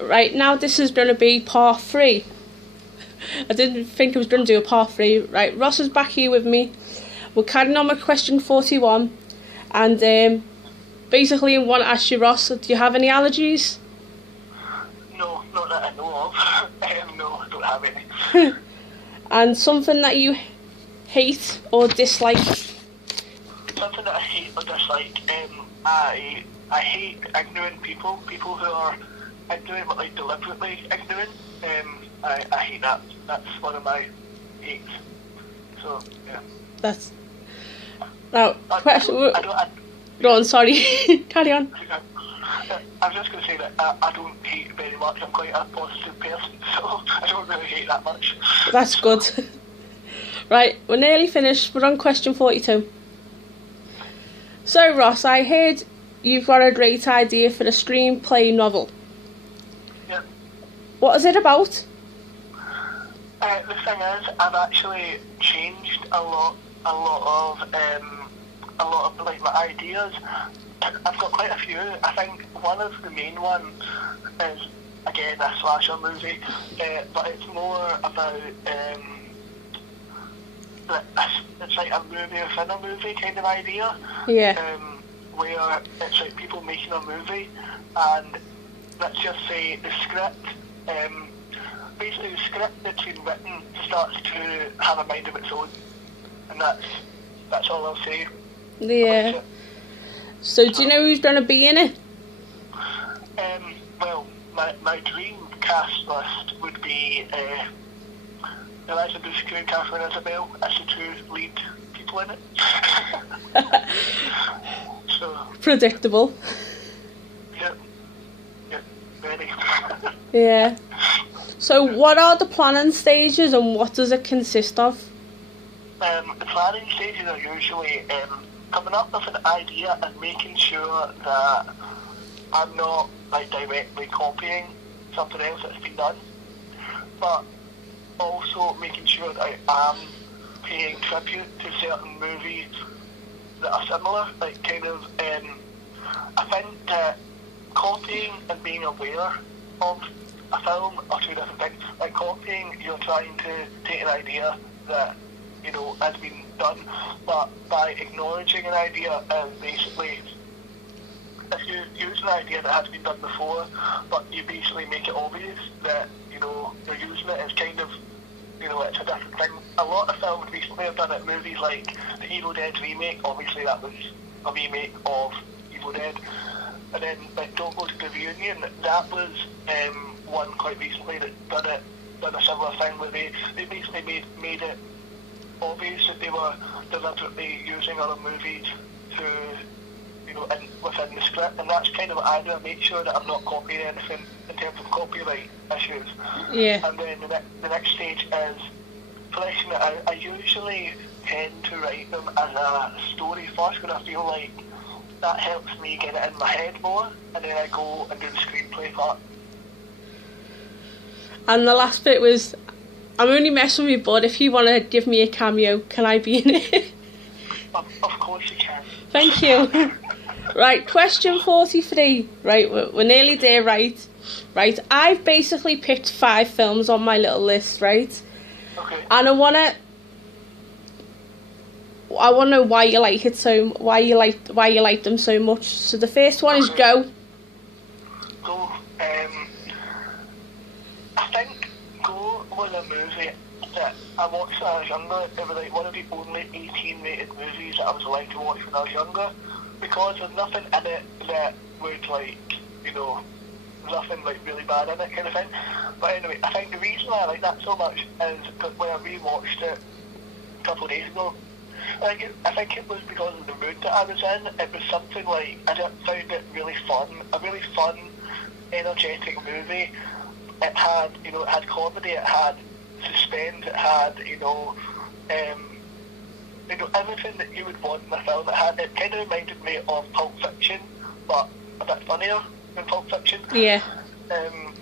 Right, now this is going to be part 3. I didn't think I was going to do a part 3. Right, Ross is back here with me. We're carrying on with question 41. And basically I want to ask you, Ross, do you have any allergies? No, not that I know of. No, I don't have any. And something that you hate or dislike? Something that I hate or dislike, I hate ignorant people who are ignorant but like deliberately ignorant. I hate that. That's one of my hates. So yeah. That's now question. Go on, sorry. Carry on. I was just going to say that I don't hate very much. I'm quite a positive person, so I don't really hate that much. That's good. Right, we're nearly finished. We're on question 42. So, Ross, I heard you've got a great idea for a screenplay novel. Yeah. What is it about? The thing is, I've actually changed a lot of like my ideas. I've got quite a few. I think one of the main ones is again a slasher movie, but it's more about it's like a movie within a movie kind of idea. Yeah. Where it's like people making a movie, and let's just say the script, basically the script that's been written starts to have a mind of its own, and that's all I'll say. Yeah. So do you know who's going to be in it? Well, my dream cast list would be Elizabeth Shue, Catherine Isabel as the two lead people in it. So, predictable. Yep, very. Yeah. So what are the planning stages and what does it consist of? The planning stages are usually coming up with an idea and making sure that I'm not like directly copying something else that's been done, but also making sure that I am paying tribute to certain movies that are similar. Like kind of, I think that copying and being aware of a film are two different things. Like copying, you're trying to take an idea that has been done, but by acknowledging an idea and basically, if you use an idea that has been done before, but you basically make it obvious that you're using it as kind of it's a different thing. A lot of films recently have done it. Movies like the Evil Dead remake, obviously that was a remake of Evil Dead, and then like Don't Go to the Reunion, that was one quite recently that done a similar thing where they basically made it obvious that they were deliberately using other movies to, within the script, and that's kind of what I do. I make sure that I'm not copying anything in terms of copyright issues. Yeah. And then the next stage is fleshing it out. I usually tend to write them as a story first, because I feel like that helps me get it in my head more, and then I go and do the screenplay part. And the last bit was, I'm only messing with you, bud. If you want to give me a cameo, can I be in it? Of course you can. Thank you. Right, question 43. Right, we're nearly there, right? Right, I've basically picked 5 films on my little list, right? Okay. And I want to know why you like it why you like them so much. So the first one is Go. Go. I think Go was a movie that I watched when I was younger. It was like one of the only 18 rated movies that I was allowed to watch when I was younger, because there's nothing in it that would nothing like really bad in it kind of thing. But anyway, I think the reason why I like that so much is because when I rewatched it a couple of days ago, I think it was because of the mood that I was in. It was something like, I found it really fun, a really fun, energetic movie. It had, it had comedy, it had suspense, it had, everything that you would want in a film. It kind of reminded me of Pulp Fiction, but a bit funnier than Pulp Fiction. Yeah. And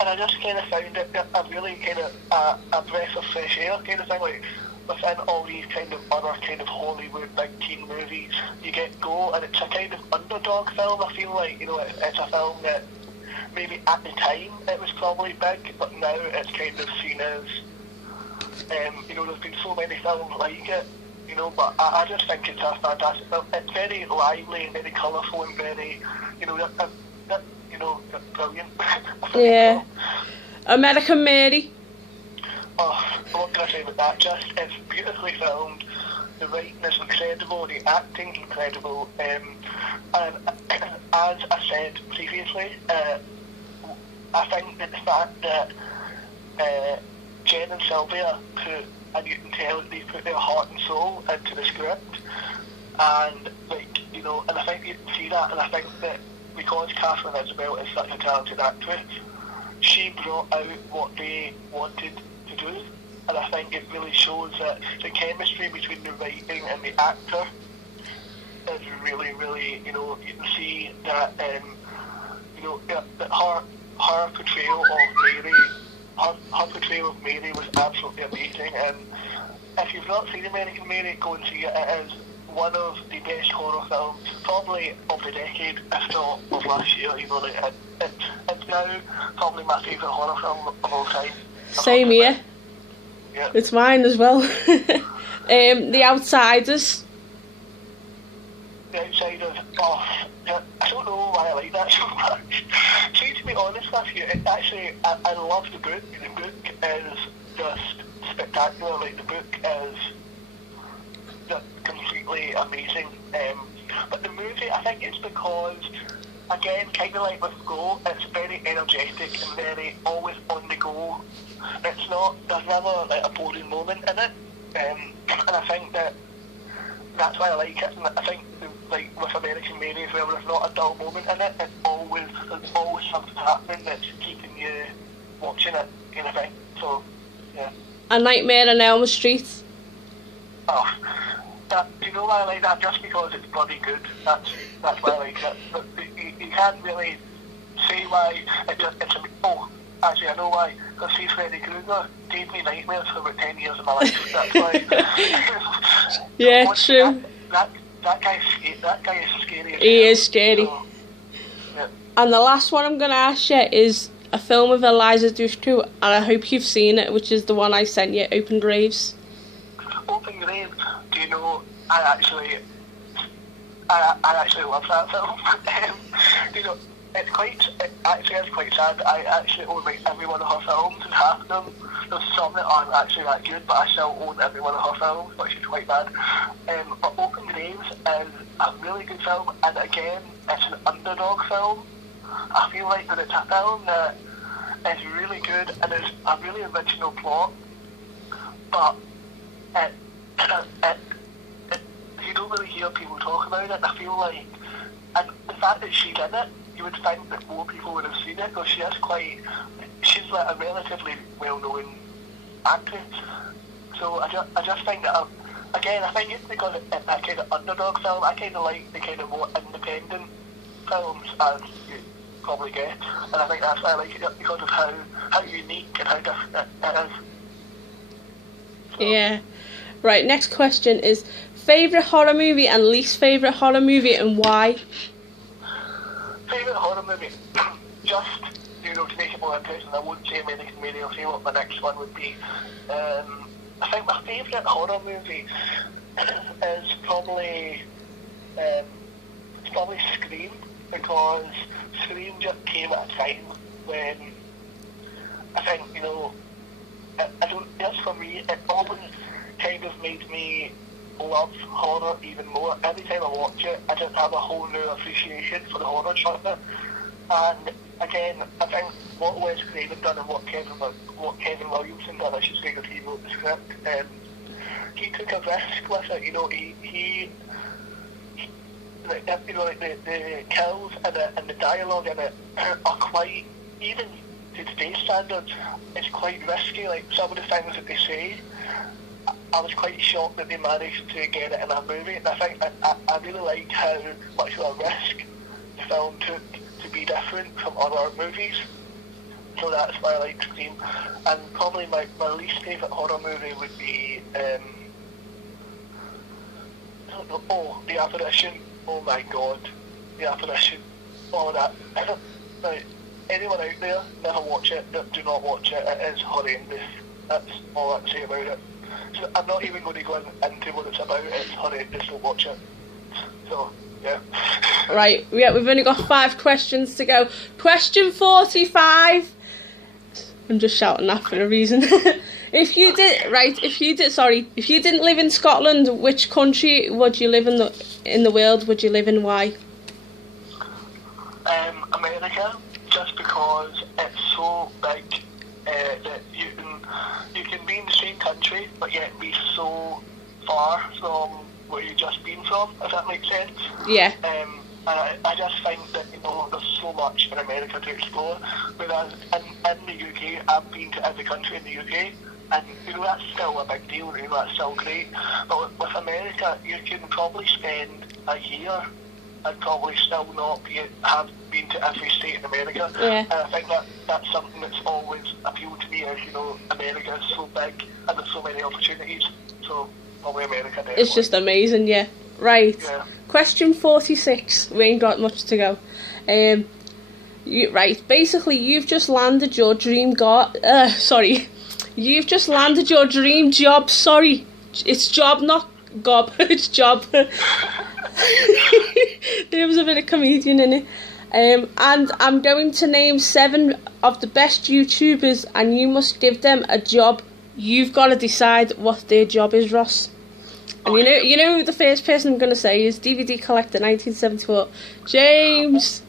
I just kind of found it a really kind of a breath of fresh air kind of thing. Like within all these kind of other kind of Hollywood big teen movies, you get Go, and it's a kind of underdog film. I feel like it's a film that maybe at the time it was probably big, but now it's kind of seen as, you know, there's been so many films like it, you know, but I just think it's a fantastic film. It's very lively and very colourful and very, you know, you know, brilliant. Yeah. American Mary. Oh, what can I say about that? Just, it's beautifully filmed. The writing is incredible, the acting's incredible, and as I said previously, I think that the fact that Jen and Sylvia put, and you can tell they put their heart and soul into the script, and like, you know, and I think you can see that, and I think that because Catherine Isabel is such a talented actress, she brought out what they wanted to do. And I think it really shows that the chemistry between the writing and the actor is really, really, you know, you can see that, you know, that her portrayal of Mary, her portrayal of Mary was absolutely amazing. And if you've not seen American Mary, go and see it. It is one of the best horror films, probably of the decade, if not of last year. You know, like it's now probably my favourite horror film of all time. Same here. Yeah. It's mine as well. The Outsiders. The Outsiders. Oh, yeah, I don't know why I like that so much. See, to be honest with you, it actually, I love the book. The book is just spectacular. Like, the book is just completely amazing. But the movie, I think it's because, again, kind of like with Go, it's very energetic and very always on the go. It's not, there's never like a boring moment in it, and I think that's why I like it. And I think like with American Mary as well, there's not a dull moment in it. There's always something happening that's keeping you watching it, kind of thing. So yeah. A Nightmare on Elm Street. Oh, do you know why I like that? Just because it's bloody good. That's why I like it. But you can't really say why it's oh. Actually, I know why. Because see, Freddy Krueger gave me nightmares for about 10 years of my life. That's why. Yeah, true. That guy is scary. He is scary. So, yeah. And the last one I'm going to ask you is a film with Eliza Dushku, and I hope you've seen it, which is the one I sent you, Open Graves. Open Graves. Do you know? I actually love that film. You know. It actually is quite sad. I actually own like every one of her films, and half of them, there's some that aren't actually that good, but I still own every one of her films, which is quite bad. But Open Graves is a really good film, and again, it's an underdog film. I feel like that it's a film that is really good, and it's a really original plot, but you don't really hear people talk about it. I feel like, and the fact that she's in it, you would think that more people would have seen it, because she's like a relatively well-known actress. So I just think that, again, I think it's because it's a kind of underdog film. I kind of like the kind of more independent films, as you probably get, and I think that's why I like it, because of how unique and how different it is. So. Yeah. Right, next question is favourite horror movie and least favourite horror movie, and why? Favourite horror movie? Just, you know, to make it more interesting, I won't say American Mary, I'll say what my next one would be. I think my favourite horror movie is probably Scream, because Scream just came at a time when I think, you know, I don't, just for me, it always kind of made me love horror even more. Every time I watch it, I just have a whole new appreciation for the horror genre. And again, I think what Wes Craven done and what Kevin Williamson done, I should say, because he wrote the script, he took a risk with it. You know, he you know, like the kills and the dialogue in it are quite, even to today's standards, it's quite risky. Like some of the things that they say, I was quite shocked that they managed to get it in a movie, and I think I really liked how much of a risk the film took to be different from other movies. So that's why I like Scream. And probably my least favourite horror movie would be I don't know, The Apparition. Oh my god, The Apparition. Oh, that right. anyone out there, never watch it. Do not watch it. It is horrendous. That's all I can say about it. So I'm not even going to go into what it's about. It's horrendous. Don't watch it. So, yeah. Right, yeah, we've only got 5 questions to go. Question 45. I'm just shouting that for a reason. If you didn't live in Scotland, which country would you live in the world would you live in? Why? America, just because it's so big that you can be in the same country but yet be so far from where you've just been from, if that makes sense. Yeah. And I just think that, there's so much in America to explore, whereas in the UK, I've been to every country in the UK, and that's still a big deal, that's still great. But with America, you can probably spend a year and probably still not have been to every state in America. Yeah. And I think that's something that's always appealed to me, as America is so big and there's so many opportunities. So probably America, definitely. It's just amazing, yeah. Right. Yeah. Question 46. We ain't got much to go. Basically, you've just landed your dream You've just landed your dream job. Sorry. It's job, not gob. It's job. There was a bit of comedian in it. And I'm going to name 7 of the best YouTubers, and you must give them a job. You've got to decide what their job is, Ross. And you know who the first person I'm going to say is DVD Collector 1974, James.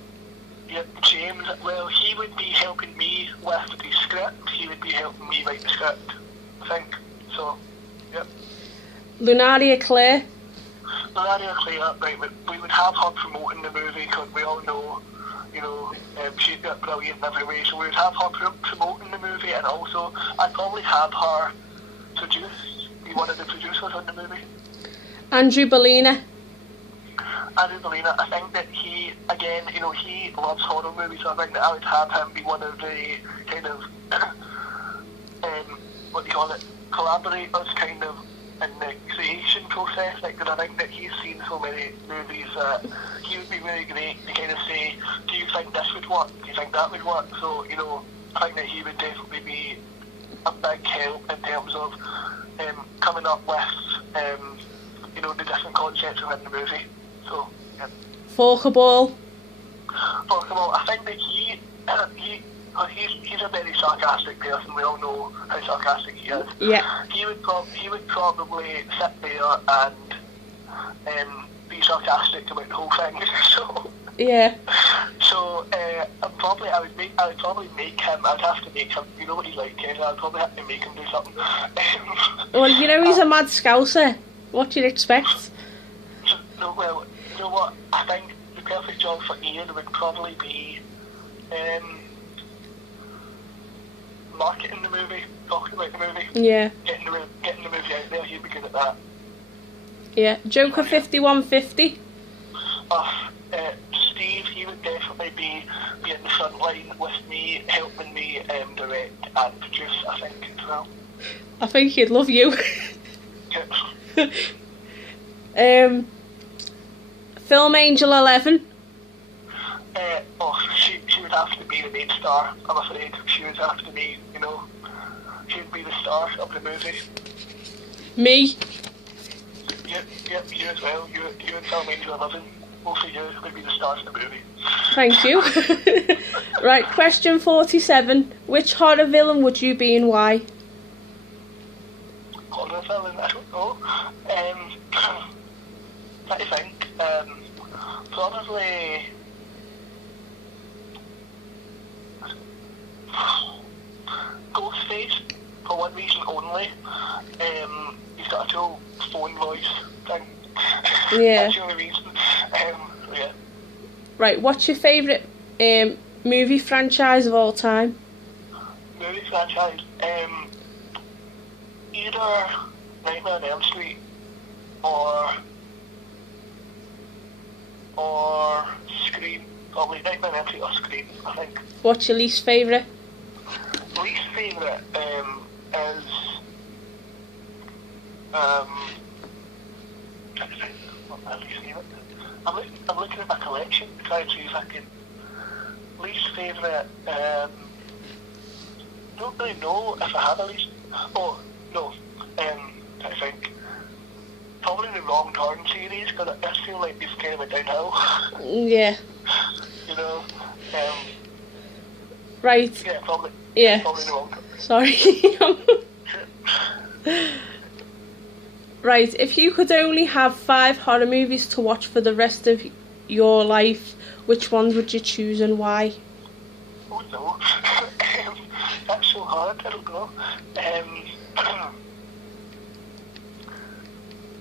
Yep, James. Well, he would be helping me with the script. He would be helping me write the script, I think. So, yep. Lunaria Claire. Lunaria Claire, right, we would have her promoting the movie, because we all know, she's brilliant in every way, so we would have her promoting the movie, and also I'd probably have her be one of the producers on the movie. Andrew Bellina. Andrew Bellina, I think that he loves horror movies, so I think that I would have him be one of the kind of, collaborators kind of in the creation process. Because I think that he's seen so many movies that he would be really great to kind of say, do you think this would work? Do you think that would work? So, I think that he would definitely be a big help in terms of coming up with the different concepts within the movie. So, yeah. Forkaball. I think that he's a very sarcastic person. We all know how sarcastic he is. Yeah. He would probably sit there and be sarcastic about the whole thing. So. Yeah. So I would probably make him. I'd have to make him. You know what he's like, Ken? I'd probably have to make him do something. Well, he's a mad scouser. What do you expect? Well, you know what? I think the perfect job for Ian would probably be marketing the movie, talking about the movie. Yeah. Getting the movie out there. He'd be good at that. Yeah. Joker 5150. Steve, he would definitely be in the front line with me, helping me direct and produce, I think, as well. I think he'd love you. Film Angel 11. She would have to be the main star, I'm afraid. She would have to be, she would be the star of the movie. Me. Yep, you as well. You and Film Angel 11. Both of you would be the stars of the movie. Thank you. Right, question 47. Which horror villain would you be and why? Horror villain? I don't know. What do you think? Probably... Ghostface, for one reason only. He's got a cool phone voice thing. Yeah. That's the only reason. Yeah. Right, what's your favourite movie franchise of all time? Movie franchise? Either Nightmare on Elm Street or Scream. Probably Nightmare on Elm Street or Scream, I think. What's your least favourite? Least favourite is trying to think what my least favourite. I'm looking at my collection to try and see if I can least favourite, don't really know if I have a least. Oh, no. I think probably the Wrong Turn series, because I just feel like it's kind of a downhill. Yeah. You know? Right. Yeah, probably. Yeah. Probably the Wrong Turn. Sorry. Right, if you could only have 5 horror movies to watch for the rest of your life, which ones would you choose and why? Oh no. That's so hard, I don't know.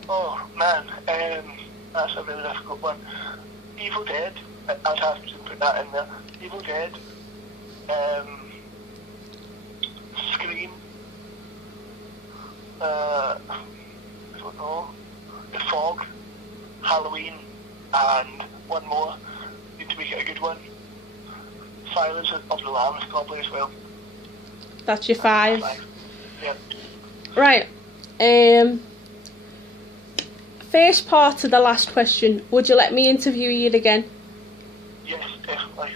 Oh man, that's a really difficult one. Evil Dead, I'd have to put that in there. Evil Dead, Scream, I don't know, The Fog, Halloween, and one more, need to make it a good one. Silence of the Lambs probably as well. That's your 5. Yeah. Right. First part of the last question. Would you let me interview you again? Yes, definitely.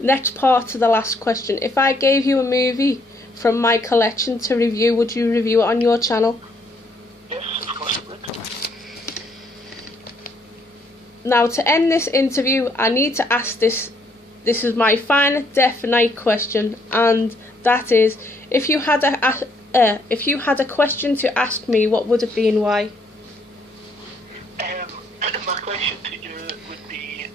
Next part of the last question. If I gave you a movie from my collection to review, would you review it on your channel? Yes, of course it would. Now, to end this interview, I need to ask this. This is my final definite question, and that is, if you had a question to ask me, what would it be and why? My question to you would be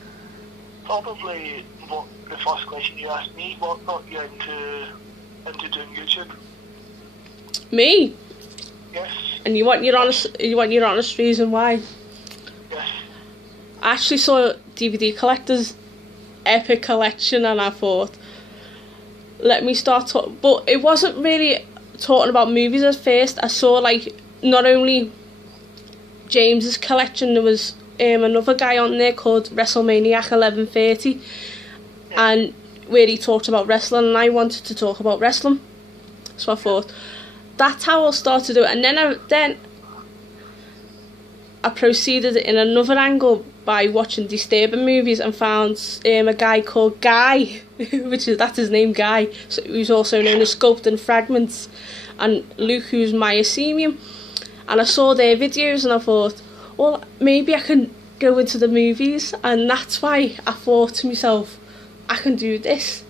probably what the first question you asked me. What got you into doing YouTube? Me? Yes. And you want your honest reason why? Yes. I actually saw DVD Collector's epic collection, and I thought, let me start talking. But it wasn't really talking about movies at first. I saw like not only James's collection, there was another guy on there called WrestleManiac 1130, and where he talked about wrestling, and I wanted to talk about wrestling, so I thought that's how I'll start to do it. And then I proceeded in another angle by watching disturbing movies and found a guy called Guy, that's his name, Guy, so who's also known as Sculpting Fragments, and Luke, who's Mycelium. And I saw their videos and I thought, well, maybe I can go into the movies, and that's why I thought to myself, I can do this.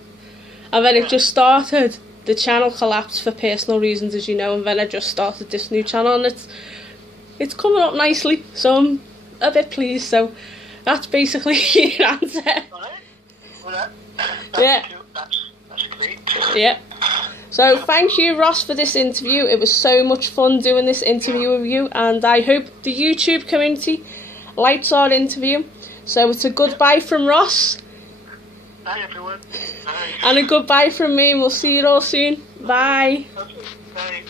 And then it just started. The channel collapsed for personal reasons, as you know, and then I just started this new channel, and it's coming up nicely, so I'm a bit pleased. So that's basically your answer. Alright. Yeah. That's great. Yeah. So thank you, Ross, for this interview. It was so much fun doing this interview with you, and I hope the YouTube community likes our interview. So it's a goodbye from Ross. Bye everyone. Bye. And a goodbye from me, and we'll see you all soon. Bye. Okay. Bye.